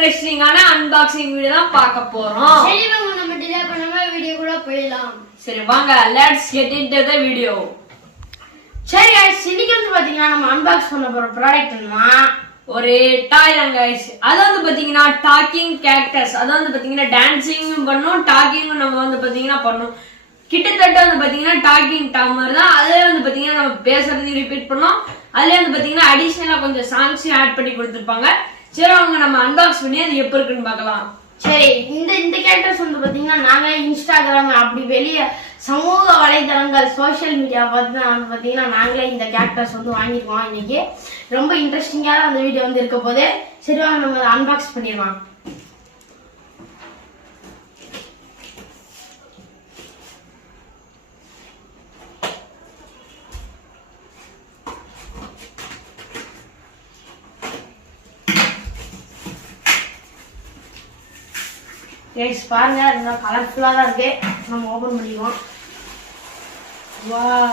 இன்ட்ரெஸ்டிங்கான unboxing video தான் பார்க்க போறோம். சரி வாங்க நம்ம டிலே பண்ணாம வீடியோக்குள்ள போயிடலாம். சரி வாங்க let's get into the video. சரி गाइस இன்னைக்கு வந்து பாத்தீங்கன்னா நம்ம அன்பாக்ஸ் பண்ண போற ப்ராடக்ட்னா ஒரு டாய் தான் गाइस. அது வந்து பாத்தீங்கன்னா டாக்கிங் கேக்டஸ். அது வந்து பாத்தீங்கன்னா டான்சிங்கும் பண்ணும் டாக்கிங்கும் நம்ம வந்து பாத்தீங்கன்னா பண்ணும். கிட்டத்தட்ட வந்து பாத்தீங்கன்னா டாக்கிங் டம்மர் தான். அதே வந்து பாத்தீங்கன்னா நம்ம பேசுறதையும் ரிப்பீட் பண்ணோம். அதுல வந்து பாத்தீங்கன்னா அடிஷனலா கொஞ்சம் சாங்ஸ் ஆட் பண்ணி கொடுத்திருப்பாங்க. சரி அவங்க நம்ம அன்பாக்ஸ் பண்ணி அது எப்படி இருக்குன்னு பார்க்கலாம். சரி இந்த கேரக்டர்ஸ் வந்து பாத்தீங்கன்னா நாங்க இன்ஸ்டாகிராம் அப்படி வெளிய சமூக வலைதளங்கள் சோஷியல் மீடியா பார்த்து வந்து பாத்தீங்கன்னா நாங்களே இந்த கேரக்டர்ஸ் வந்து வாங்கிருக்கோம். இன்னைக்கு ரொம்ப இன்ட்ரெஸ்டிங்கான அந்த வீடியோ வந்து இருக்க போது. சரி வாங்க நம்ம அதை அன்பாக்ஸ் பண்ணிடலாம். கைஸ் பாருங்க ரொம்ப கலர்ஃபுல்லா தான் இருக்கு. நம்ம ஓபன் பண்ணிடுவோம். வாவ்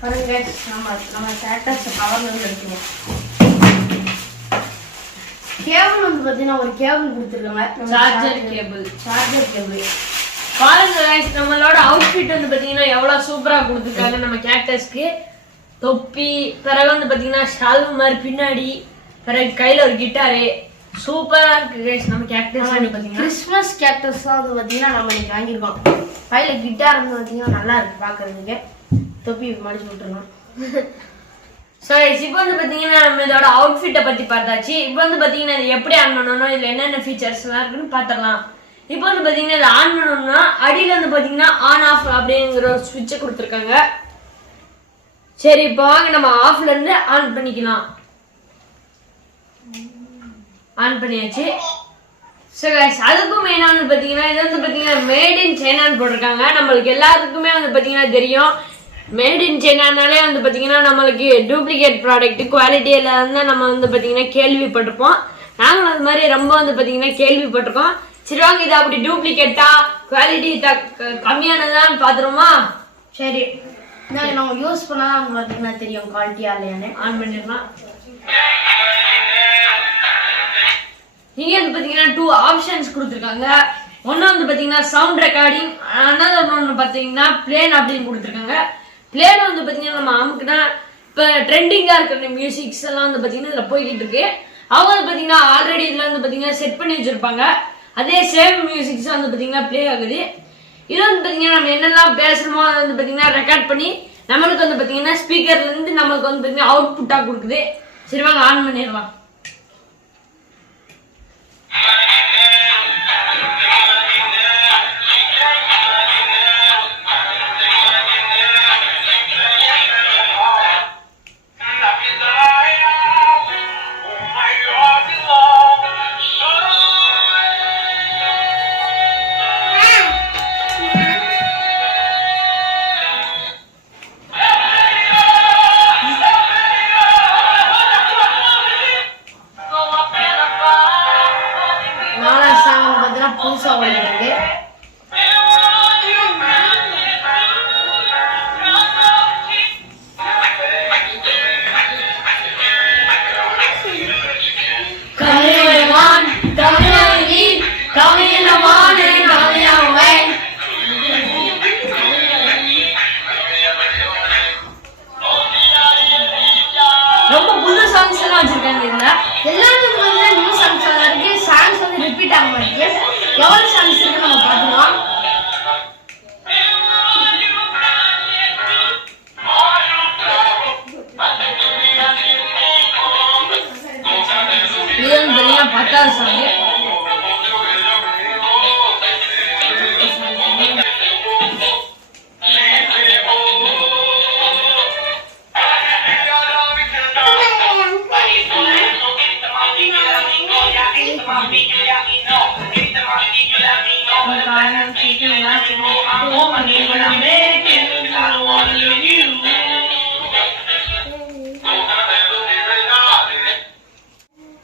பாருங்க கைஸ் நம்ம கேக்டஸ் கவர்ல இருந்து எடுத்துவோம். கேபிள் வந்து பாத்தீங்கன்னா ஒரு கேபிள் கொடுத்திருக்காங்க. சார்ஜர் கேபிள் பாருங்க கைஸ் நம்மளோட அவுட்ஃபிட் வந்து பாத்தீங்கன்னா எவ்வளவு சூப்பரா கொடுத்திருக்காங்க. நம்ம கேக்டஸ்க்கு தொப்பி, பிறகு வந்து பாத்தீங்கன்னா ஷால் மாதிரி பின்னாடி, பிறகு கையில ஒரு கிட்டாரு சூப்பரா இருக்கு गाइस. நம்ம கேக்டஸ் வந்து பாத்தீங்கன்னா கிறிஸ்மஸ் கேக்டஸ் தான் வந்து பாத்தீங்கன்னா நம்ம இன்னைக்கு வாங்கிருக்கோம். கையில கிட்டார் வந்து பாத்தீங்கன்னா நல்லா இருக்கு பாக்குறதுக்கு. தொப்பி மடிச்சு விட்டுறலாம். சரி இப்போ வந்து பாத்தீங்கன்னா நம்ம இதோட அவுட்ஃபிட்டை பத்தி பார்த்தாச்சு. இப்போ வந்து பாத்தீங்கன்னா இது எப்படி ஆன் பண்ணணும், இதுல என்னென்ன ஃபீச்சர்ஸ் எல்லாம் இருக்குன்னு பாத்திரலாம். இப்போ வந்து பாத்தீங்கன்னா இதை ஆன் பண்ணணும்னா அடியில வந்து பாத்தீங்கன்னா ஆன் ஆஃப் அப்படிங்கிற ஒரு சுவிட்சை கொடுத்துருக்காங்க. சரி இப்போ வாங்க நம்ம ஆஃப்ல இருந்து ஆன் பண்ணிக்கலாம். ஆன் பண்ணியாச்சு. ஸோ கைஸ் அதுக்கும் மெயினாக வந்து பார்த்தீங்கன்னா இது வந்து பார்த்தீங்கன்னா மேட் இன் சைனான்னு போட்டிருக்காங்க. நம்மளுக்கு எல்லாத்துக்குமே வந்து பார்த்தீங்கன்னா தெரியும் மேட் இன் சைனானாலே வந்து பார்த்தீங்கன்னா நம்மளுக்கு டூப்ளிகேட் ப்ராடக்ட் குவாலிட்டி எல்லாம் தான் நம்ம வந்து பார்த்தீங்கன்னா கேள்விப்பட்டிருப்போம். நாங்களும் அது மாதிரி ரொம்ப வந்து பார்த்தீங்கன்னா கேள்விப்பட்டிருக்கோம். சரி வாங்க இது அப்படி டூப்ளிகேட்டா குவாலிட்டி கம்மியானதான்னு பார்த்துருமா? சரி நம்ம யூஸ் பண்ணால் பார்த்தீங்கன்னா தெரியும் குவாலிட்டியா இல்லையான்னு. ஆன் பண்ணிடலாம். இங்க வந்து பாத்தீங்கன்னா 2 ஆப்ஷன்ஸ் கொடுத்துருக்காங்க. ஒன்னு வந்து பாத்தீங்கன்னா சவுண்ட் ரெக்கார்டிங், அனதர் ஒன்னு பாத்தீங்கன்னா பிளேன் அப்படின்னு கொடுத்துருக்காங்க. பிளேன் வந்து பாத்தீங்கன்னா நம்ம அமுக்குனா இப்ப ட்ரெண்டிங்கா இருக்கிற மியூசிக்ஸ் எல்லாம் வந்து பாத்தீங்கன்னா இதுல போய்கிட்டு இருக்கு. அவங்க வந்து பாத்தீங்கன்னா ஆல்ரெடி இதுல வந்து பாத்தீங்கன்னா செட் பண்ணி வச்சிருப்பாங்க. அதே சேம் மியூசிக்ஸ் வந்து பாத்தீங்கன்னா பிளே ஆகுது. இது வந்து பாத்தீங்கன்னா நம்ம என்னெல்லாம் பேசுறோமோ அதை வந்து பாத்தீங்கன்னா ரெக்கார்ட் பண்ணி நம்மளுக்கு வந்து பாத்தீங்கன்னா ஸ்பீக்கர்ல இருந்து நம்மளுக்கு வந்து பாத்தீங்கன்னா அவுட்புட்டா கொடுக்குது. சரி வாங்க ஆன் பண்ணிடலாம். புதுசா ஓடிருக்கு. ரொம்ப புது சாங்ஸ் எல்லாம் வச்சிருக்காங்க. இதுல எல்லாமே வந்து நியூ சாங்ஸ் இருக்கு. சாங்ஸ் வந்து ரிப்பீட் ஆக மாட்டேங்குது. எவ்வளவு சாங்ஸ் இருக்கு நம்ம பார்க்கலாம். இது வந்து 10வது சாங்.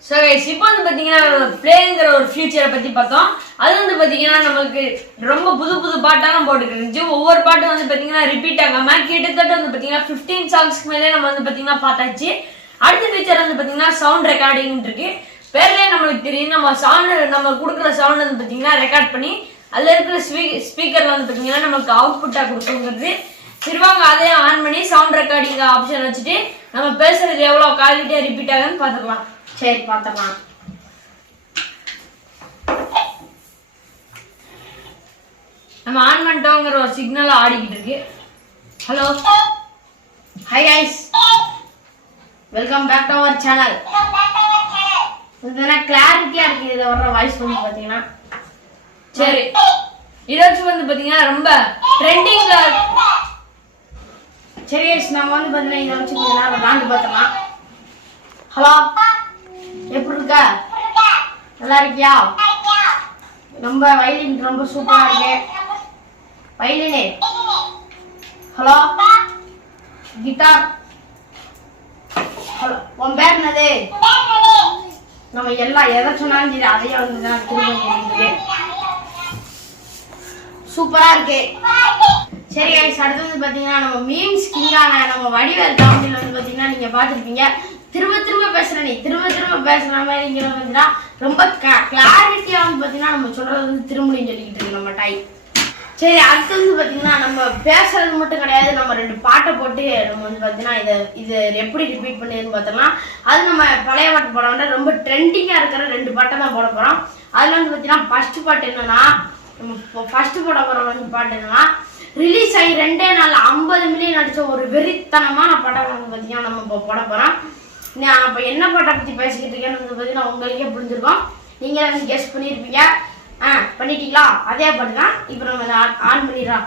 So guys, இப்போ வந்து பாத்தீங்கன்னா பிளேங்கிற ஒரு ஃபியூச்சரை பத்தி பார்த்தோம். அது வந்து பாத்தீங்கன்னா நமக்கு ரொம்ப புது புது பாட்டாலாம் போட்டுக்கிருந்துச்சு. ஒவ்வொரு பாட்டும் வந்து பாத்தீங்கன்னா ரிப்பீட் ஆகாம கிட்டத்தட்ட வந்து பாத்தீங்கன்னா 15 சாங்ஸ்க்கு மேலே நம்ம வந்து பாத்தீங்கன்னா பார்த்தாச்சு. அடுத்த ஃபீச்சர் வந்து பாத்தீங்கன்னா சவுண்ட் ரெக்கார்டிங் இருக்கு. பேர்லயே நம்மளுக்கு தெரியும், நம்ம சவுண்ட் நம்ம கொடுக்குற சவுண்ட் வந்து பாத்தீங்கன்னா ரெக்கார்ட் பண்ணி அதுல இருக்கிற ஸ்பீக்கர்ல வந்து பாத்தீங்கன்னா நமக்கு அவுட்புட்டா கொடுக்குங்கிறது. சரி வாங்க அதையும் ஆன் பண்ணி சவுண்ட் ரெக்கார்டிங் ஆப்ஷன் வச்சுட்டு நம்ம பேசுறது எவ்வளவு குவாலிட்டியா ரிப்பீட் ஆகுதுன்னு பாத்துக்கலாம். சரி பாத்துக்கலாம். நம்ம ஆன் பண்ணிட்டோங்கிற ஒரு சிக்னல் ஆடிக்கிட்டு இருக்கு. Hello, hi guys, welcome back to our channel. இதெல்லாம் கிளாரிட்டியா இருக்கு இத வர்ற வாய்ஸ் வந்து பாத்தீங்கன்னா. சரி, இத வச்சு வந்து பாத்தீங்கன்னா ரொம்ப ட்ரெண்டிங்ல. சரி கைஸ், நம்ம வந்து பாத்தீங்கன்னா இத வச்சு கொஞ்ச நேரம் விளையாண்டு பார்த்தலாம். ஹலோ, எப்படி இருக்க? நல்லா இருக்கியா? ரொம்ப வயலின் ரொம்ப சூப்பரா இருக்கு. வயலினே. Hello, guitar. ஹலோ, உன் பேர் என்னது? நம்ம எல்லாம் எதை சொன்னாலும் சரி அதையே வந்து நான் திரும்ப சூப்பரா இருக்கு. சரி கைஸ், அடுத்து வந்து பாத்தீங்கன்னா நம்ம மீம்ஸ் கிங்கான நம்ம வடிவேல் காமெடியில வந்து பாத்தீங்கன்னா நீங்க பாத்துருப்பீங்க. திரும்ப திரும்ப பேசுற நீ திரும்ப திரும்ப பேசுற மாதிரி இங்க வந்துன்னா ரொம்ப கிளாரிட்டியா வந்து பாத்தீங்கன்னா நம்ம சொல்றது வந்து திரும்பவும் சொல்லிக்கிட்டு இருக்கு நம்ம டைம். சரி, அடுத்து வந்து பாத்தீங்கன்னா நம்ம பேசுறது மட்டும் கிடையாது, நம்ம 2 பாட்டை போட்டு நம்ம வந்து பாத்தீங்கன்னா இது எப்படி ரிப்பீட் பண்ணிருன்னு பார்த்தோம்னா அது நம்ம பழைய பாட்டு போட வேண்டாம், ரொம்ப ட்ரெண்டிங்கா இருக்கிற 2 பாட்டை தான் போட போறோம். அதுல வந்து பாத்தீங்கன்னா ஃபர்ஸ்ட் பாட்டு என்னன்னா, நம்ம ஃபர்ஸ்ட் போட போற வந்து பாட்டு என்னன்னா ரிலீஸ் ஆகி 2 நாள் 50 மில்லியன் அடிச்ச ஒரு வெறித்தனமான படம் வந்து பாத்தீங்கன்னா நம்ம இப்போ போட போறோம். நான் இப்போ என்ன பாட்டை பத்தி பேசிக்கிட்டு இருக்கேன்னு வந்து பாத்தீங்கன்னா உங்களுக்கே புரிஞ்சிருக்கும், நீங்க வந்து கெஸ் பண்ணிருப்பீங்க. பண்ணிட்டீங்களா? அதே பாட்டு தான் இப்போ நம்ம ஆன் பண்ணிடுறோம்.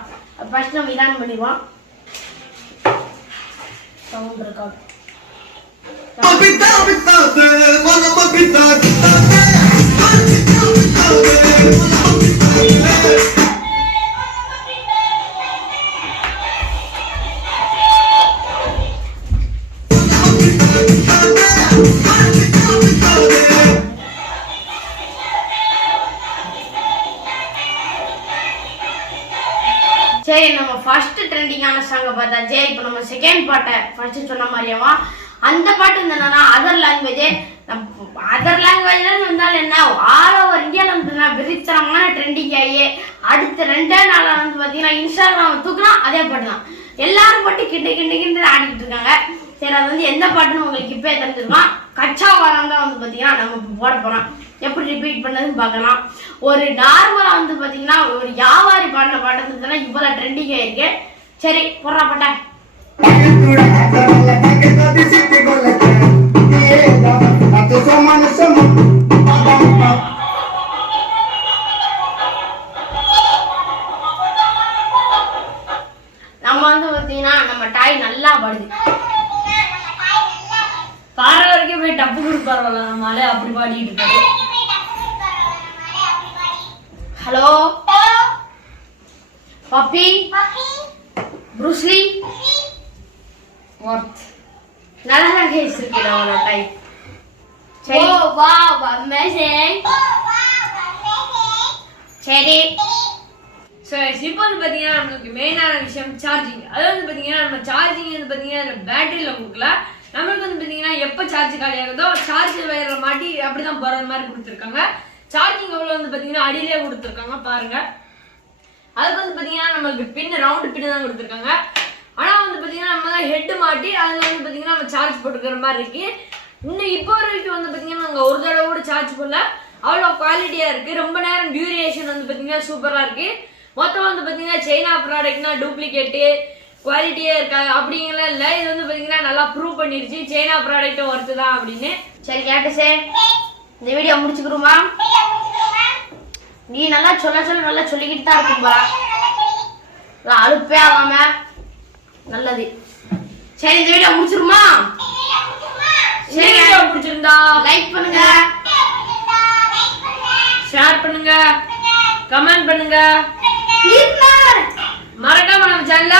ஃபர்ஸ்ட் நம்ம இதை ஆன் பண்ணிடுவோம். Sound record. சரி, நம்ம ஃபர்ஸ்ட் ட்ரெண்டிங்கான சாங்கை பார்த்தாச்சு. இப்போ நம்ம செகண்ட் பாட்டை ஃபர்ஸ்ட் சொன்ன மாதிரியாவா அந்த பாட்டு வந்து என்னன்னா அதர் லாங்குவேஜ்ல வந்தாலும் என்ன ஆல் ஓவர் இந்தியாவில் வந்து விரித்தனமான ட்ரெண்டிங் ஆகி அடுத்த 2 நாள் வந்து பார்த்தீங்கன்னா இன்ஸ்டாகிராம் தூக்குறோம். அதே பாட்டு தான் எல்லாரும் பாட்டு கிண்டு ஆடிக்கிட்டு இருக்காங்க. சரி, அது வந்து எந்த பாட்டுன்னு உங்களுக்கு இப்போ தெரிஞ்சிருக்கோம். கச்சா வாரம் தான் வந்து பார்த்தீங்கன்னா நம்ம போட போகிறோம். எப்படி ரிப்பீட் பண்ணதுன்னு பார்க்கலாம். ஒரு நார்மலா வந்து பாத்தீங்கன்னா ஒரு வியாபாரி பாடின பாட்டு இருந்ததுன்னா இவ்வளவு ட்ரெண்டிங் ஆயிருக்கு. சரி, போடுறா பாட்ட. நம்ம வந்து பாத்தீங்கன்னா நம்ம டாய் நல்லா பாடுது. பாடுற வரைக்கும் போய் டப்பு கொடுப்பாருல நம்மளால அப்படி பாடிட்டு இருக்காரு. ஹலோ பப்பி, ப்ரூஸ்லி வாட் நல்லா கேஸ் இருக்குடா அவளோட டைப். சரி, ஓ வாவ் அமேசிங். சரி, ஸோ இப்போ வந்து பார்த்தீங்கன்னா நமக்கு மெயினான விஷயம் சார்ஜிங். அது வந்து பார்த்தீங்கன்னா நம்ம சார்ஜிங் வந்து பார்த்தீங்கன்னா அதில் பேட்டரியில் கொடுக்கல, நம்மளுக்கு வந்து பார்த்தீங்கன்னா எப்போ சார்ஜ் காலி ஆகுதோ சார்ஜ் வயரில் மாட்டி அப்படி தான் போகிற மாதிரி கொடுத்துருக்காங்க. சார்ஜிங் எவ்வளோ வந்து பார்த்தீங்கன்னா அடியிலே கொடுத்துருக்காங்க பாருங்க. அதுக்கு வந்து பார்த்தீங்கன்னா நம்மளுக்கு பின் ரவுண்டு பின்னு தான் கொடுத்துருக்காங்க. ஆனால் வந்து பார்த்தீங்கன்னா நம்ம தான் ஹெட்டு மாட்டி அதில் வந்து பார்த்தீங்கன்னா நம்ம சார்ஜ் போட்டுக்கிற மாதிரி இருக்கு. இன்னும் இப்போ வரைக்கும் வந்து பார்த்தீங்கன்னா நாங்கள் ஒரு தடவை கூட சார்ஜ் போடல, அவ்வளோ குவாலிட்டியாக இருக்குது. ரொம்ப நேரம் டியூரேஷன் வந்து பார்த்தீங்கன்னா சூப்பராக இருக்குது. மொத்தம் வந்து பார்த்தீங்கன்னா சைனா ப்ராடக்ட்னா டூப்ளிகேட்டு குவாலிட்டியே இருக்காது அப்படிங்கலாம் இல்லை. இது வந்து பார்த்தீங்கன்னா நல்லா ப்ரூவ் பண்ணிருச்சு சைனா ப்ராடக்ட்டும் ஒர்த்து தான் அப்படின்னு. சரி கேட்டஸே, இந்த வீடியோ முடிச்சுக்கிறோமா? நீ நல்லா நல்லா சொல்லிக்கிட்டு தான் இருக்கும் போறா, அழுப்பே ஆகாம நல்லது. சரி, இந்த வீடியோ முடிச்சிருமா? சரி, வீடியோ பிடிச்சிருந்தா லைக் பண்ணுங்க, ஷேர் பண்ணுங்க, கமெண்ட் பண்ணுங்க, மறக்காம நம்ம சேனலை